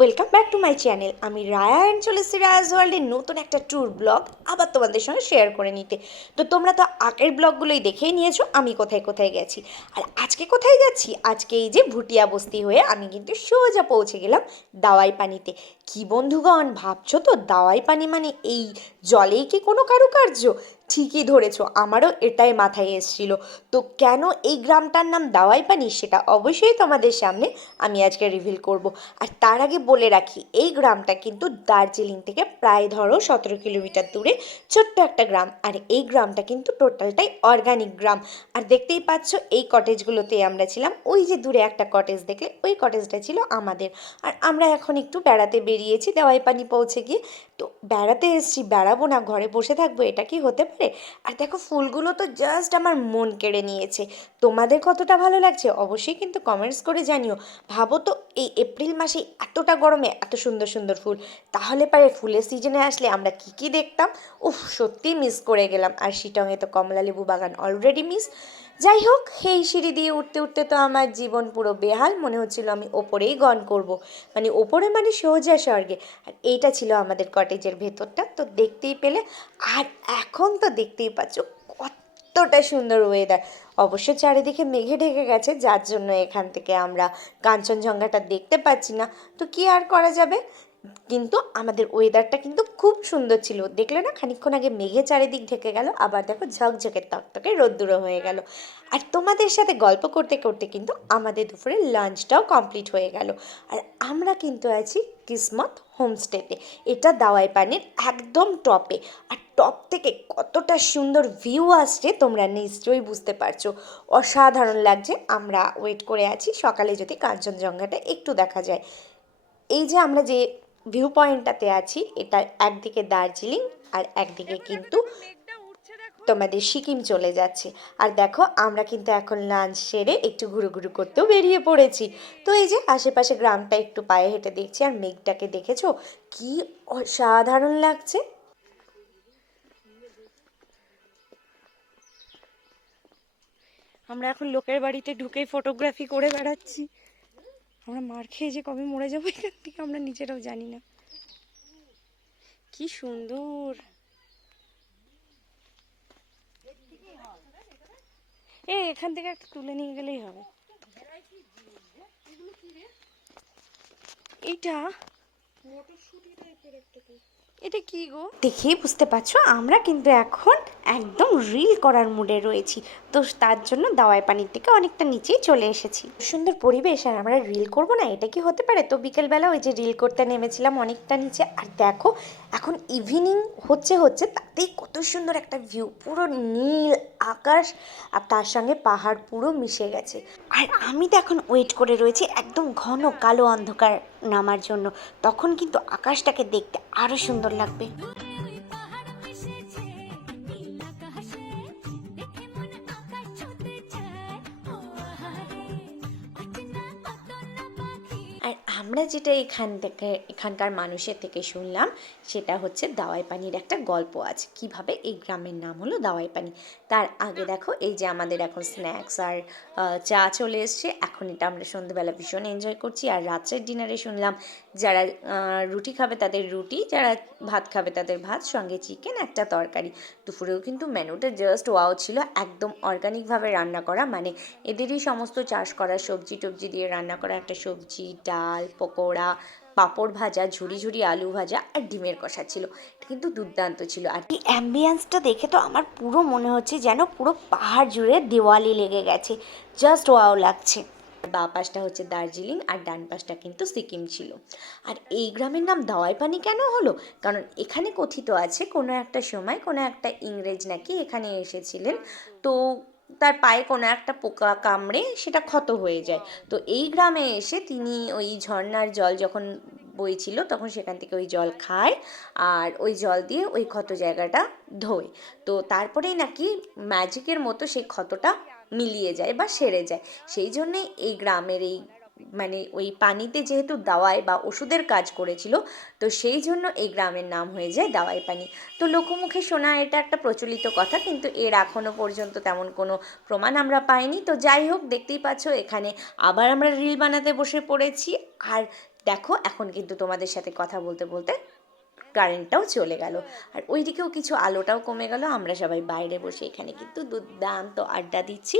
Welcome back to my channel আমি Raya and চলে এসেছি রায়াজ ওয়ার্ল্ডের নতুন একটা ট্যুর ব্লগ আবার তোমাদের সঙ্গে শেয়ার করে নিতে। তো তোমরা তো আগের ব্লগগুলোই দেখেই নিয়েছো, আমি কোথায় কোথায় গেছি। আর আজকে কোথায় যাচ্ছি? আজকে এই যে ভুটিয়া বস্তি হয়ে আমি কিন্তু সোজা পৌঁছে গেলাম দাওয়াই পানিতে কি বন্ধুগণ, ভাবছ তো দাওয়াই পানি মানে এই জলেই কি কোনো কারুকার্য? ঠিকই ধরেছো, আমারও এটাই মাথায় এসেছিল। তো কেন এই গ্রামটার নাম দাওয়াই পানি সেটা অবশ্যই তোমাদের সামনে আমি আজকে রিভিল করব। আর তার আগে বলে রাখি, এই গ্রামটা কিন্তু দার্জিলিং থেকে প্রায় ধরো সতেরো কিলোমিটার দূরে ছোট্ট একটা গ্রাম। আর এই গ্রামটা কিন্তু টোটালটাই অর্গানিক গ্রাম। আর দেখতেই পাচ্ছ, এই কটেজগুলোতেই আমরা ছিলাম, ওই যে দূরে একটা কটেজ দেখলে, ওই কটেজটা ছিল আমাদের। আর আমরা এখন একটু বেড়াতে বেরিয়েছি দেওয়াই পানি পৌঁছে গিয়ে। তো বেড়াতে এসেছি, বেড়াবো না, ঘরে বসে থাকব, এটা কি হতে পারে? আর দেখো ফুলগুলো তো জাস্ট আমার মন কেড়ে নিয়েছে। তোমাদের কতটা ভালো লাগছে? অবশ্যই কিন্তু কমেন্টস করে জানিও। ভাবো তো এই এপ্রিল মাসে এতটা গরমে এত সুন্দর সুন্দর ফুল, তাহলে পারে ফুলের সিজনে আসলে আমরা কি কি দেখতাম? উফ, সত্যি মিস করে গেলাম। আর শিটংয়ে তো কমলা লেবু বাগান অলরেডি মিস যাই হোক সেই সিঁড়ি দিয়ে উঠতে উঠতে তো আমার জীবন পুরো বেহাল। মনে হচ্ছিল আমি ওপরেই গন করব। মানে ওপরে মানে সোজা স্বর্গে। আর এইটা ছিল আমাদের কটেজের ভেতরটা। তো দেখতেই পেলে। আর এখন তো দেখতেই পাচ্ছ কতটা সুন্দর ওয়েদার অবশ্য চারিদিকে মেঘে ঢেকে গেছে, যার জন্য এখান থেকে আমরা কাঞ্চনজঙ্ঘাটা দেখতে পাচ্ছি না। তো কি আর করা যাবে? কিন্তু আমাদের ওয়েদারটা কিন্তু খুব সুন্দর ছিল। দেখলে না, খানিকক্ষণ আগে মেঘে চারিদিক ঢেকে গেল, আবার দেখো ঝকঝকে তকতকে রোদ্দুরো হয়ে গেল। আর তোমাদের সাথে গল্প করতে করতে কিন্তু আমাদের দুপুরে লাঞ্চটাও কমপ্লিট হয়ে গেল। আর আমরা কিন্তু আছি কিসমত হোমস্টেতে এটা দাওয়াই পানির একদম টপে আর টপ থেকে কতটা সুন্দর ভিউ আসছে তোমরা নিশ্চয়ই বুঝতে পারছ। অসাধারণ লাগছে আমরা ওয়েট করে আছি সকালে যদি কাঞ্চনজঙ্ঘাটা একটু দেখা যায়। এই যে আমরা যে ভিউ পয়েন্টটাতে আছি এটা একদিকে দার্জিলিং আর একদিকে কিন্তু তোমাদের সিকিম চলে যাচ্ছে। আর দেখো আমরা কিন্তু এখন লাঞ্চ সেরে একটু ঘুরু ঘুরু করতেও বেরিয়ে পড়েছি। তো এই যে আশেপাশে গ্রামটা একটু পায়ে হেঁটে দেখছি আর মেঘটাকে দেখেছ? কি অসাধারণ লাগছে। আমরা এখন লোকের বাড়িতে ঢুকে ফটোগ্রাফি করে বেড়াচ্ছি। আমরা মার খেয়ে যে কবে মরে যাব এখান থেকে আমরা নিজেরাও জানি না। কি সুন্দর। এ, এখান থেকে একটা তুলে নিয়ে গেলেই হবে। এইটা? এটা কি গো? দেখেই বুঝতে পারছ, আমরা কিন্তু এখন একদম রিল করার মুডে রয়েছি। তো তার জন্য দাওয়াই পানির থেকে অনেকটা নিচেই চলে এসেছি। সুন্দর পরিবেশ, আর আমরা রিল করব না, এটা কি হতে পারে? তো বিকেলবেলা ওই যে রিল করতে নেমেছিলাম অনেকটা নিচে, আর দেখো, এখন ইভিনিং হচ্ছে হচ্ছে, তাতেই কত সুন্দর একটা ভিউ পুরো নীল আকাশ, আর তার সঙ্গে পাহাড় পুরো মিশে গেছে। আর আমি তো এখন ওয়েট করে রয়েছি একদম ঘন কালো অন্ধকার নামার জন্য, তখন কিন্তু আকাশটাকে দেখতে আরও সুন্দর লাগবে। আর আমরা যেটা এখান থেকে, এখানকার মানুষের থেকে শুনলাম, সেটা হচ্ছে দাওয়াই পানির একটা গল্প আছে। কীভাবে এই গ্রামের নাম হলো দাওয়াই পানি তার আগে দেখো, এই যে আমাদের এখন স্ন্যাক্স আর চা চলে এসছে। এখন এটা আমরা সন্ধ্যেবেলা ভীষণ এনজয় করছি। আর রাত্রের ডিনারে শুনলাম যারা রুটি খাবে তাদের রুটি, যারা ভাত খাবে তাদের ভাত, সঙ্গে চিকেন একটা তরকারি। দুপুরেও কিন্তু মেনুটা জাস্ট ওয়াও ছিল, একদম অর্গানিকভাবে রান্না করা। মানে এদেরই সমস্ত চাষ করা, সবজি টবজি দিয়ে রান্না করা, একটা সবজি, ডাল, পকোড়া, পাঁপড় ভাজা ঝুড়ি ঝুড়ি আলু ভাজা আর ডিমের কষা ছিল। কিন্তু দুর্দান্ত ছিল। আর এই অ্যাম্বিয়েন্সটা দেখে তো আমার পুরো মনে হচ্ছে যেন পুরো পাহাড় জুড়ে দেওয়ালি লেগে গেছে। জাস্ট ওয়াও লাগছে। বা পাশটা হচ্ছে দার্জিলিং আর ডান পাশটা কিন্তু সিকিম ছিল। আর এই গ্রামের নাম দাওয়াই পানি কেন হলো? কারণ এখানে কথিত আছে কোনো একটা সময় কোনো একটা ইংরেজ নাকি এখানে এসেছিলেন। তো তার পায়ে কোনো একটা পোকা কামড়ে সেটা ক্ষত হয়ে যায়। তো এই গ্রামে এসে তিনি ওই ঝর্ণার জল যখন বইছিল তখন সেখান থেকে ওই জল খায় আর ওই জল দিয়ে ওই ক্ষত জায়গাটা ধোয়। তো তারপরেই নাকি ম্যাজিকের মতো সেই ক্ষতটা মিলিয়ে যায় বা সেরে যায়। সেই জন্যেই এই গ্রামের এই মানে ওই পানিতে যেহেতু দাওয়াই বা ওষুধের কাজ করেছিল, তো সেই জন্য এই গ্রামের নাম হয়ে যায় দাওয়াই পানি। তো লোকমুখে শোনা এটা একটা প্রচলিত কথা, কিন্তু এর এখনও পর্যন্ত তেমন কোনো প্রমাণ আমরা পাইনি। তো যাই হোক, দেখতেই পাচ্ছ এখানে আবার আমরা রিল বানাতে বসে পড়েছি। আর দেখো, এখন কিন্তু তোমাদের সাথে কথা বলতে বলতে কারেন্টটাও চলে গেল। আর ওইদিকেও কিছু আলোটাও কমে গেল আমরা সবাই বাইরে বসে এখানে কিন্তু দুর্দান্ত আড্ডা দিচ্ছি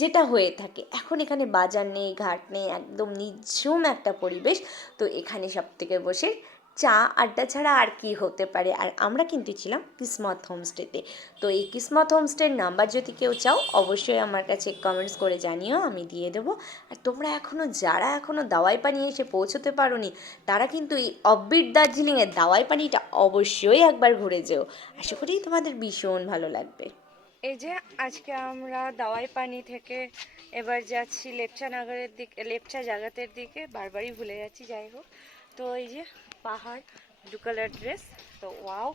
যেটা হয়ে থাকে। এখন এখানে বাজার নেই ঘাট নেই একদম নিঝুম একটা পরিবেশ। তো এখানে সব থেকে বসে চা আড্ডা ছাড়া আর কি হতে পারে? আর আমরা কিন্তু ছিলাম কিসমত হোমস্টেতে। তো এই কিসমত হোমস্টের নাম্বার যদি কেউ চাও, অবশ্যই আমার কাছে কমেন্টস করে জানিও, আমি দিয়ে দেবো। আর তোমরা এখনও যারা এখনও দাওয়াই পানি এসে পৌঁছতে পারোনি, তারা কিন্তু এই অব্বিট দার্জিলিংয়ের দাওয়াই পানিটা অবশ্যই একবার ঘুরে যেও। আশা করি তোমাদের ভীষণ ভালো লাগবে। এই যে আজকে আমরা দাওয়াই পানি থেকে এবার যাচ্ছি লেপচা নগরের দিকে, লেপচা জাগাতের দিকে। বারবারই ভুলে যাচ্ছি, যাই হোক। তো এই যে পাহাড় ব্লু কালার ড্রেস তো ওয়াও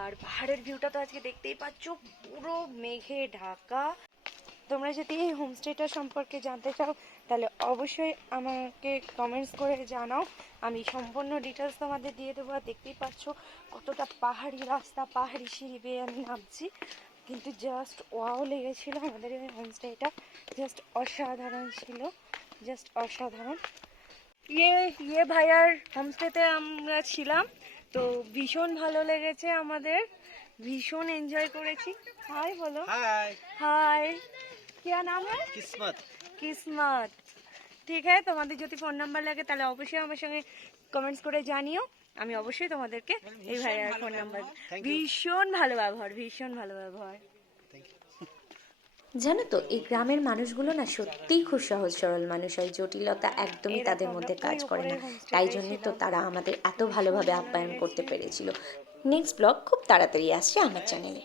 আর পাহাড়ের ভিউটা তো আজকে দেখতেই পাচ্ছ, পুরো মেঘে ঢাকা। তোমরা যদি এই হোমস্টেটা সম্পর্কে জানতে চাও, তাহলে অবশ্যই আমাকে কমেন্টস করে জানাও। আমি সম্পূর্ণ ডিটেলস তোমাদের দিয়ে দেবো, আর দেখতেই পাচ্ছ কতটা পাহাড়ি রাস্তা, পাহাড়ি সিঁড়ি বেয়ে আমি নামছি। কিন্তু জাস্ট ওয়াও লেগেছিল আমাদের এই হোমস্টেটা জাস্ট অসাধারণ ছিল জাস্ট অসাধারণ। ইয়ে ইয়ে ভাইয়ার হোমস্টেতে আমরা ছিলাম তো ভীষণ ভালো লেগেছে আমাদের ভীষণ এনজয় করেছি হাই বলো हाय হাই क्या नाम है किस्मत কিসমত ঠিক আছে তোমাদের যদি ফোন নাম্বার লাগে তাহলে অবশ্যই আমার সঙ্গে কমেন্টস করে জানিও আমি অবশ্যই তোমাদেরকে এই ভাইয়ার ফোন নাম্বার Thank you. ভীষণ ভালো ব্যবহার ভীষণ ভালো ব্যবহার জানো তো এই গ্রামের মানুষগুলো না সত্যিই খুব সহজ সরল মানুষ হয় জটিলতা একদমই তাদের মধ্যে কাজ করে না। তাই জন্যই তো তারা আমাদের এত ভালোভাবে আপ্যায়ন করতে পেরেছিল। নেক্সট ব্লগ খুব তাড়াতাড়ি আসছে আমার চ্যানেলে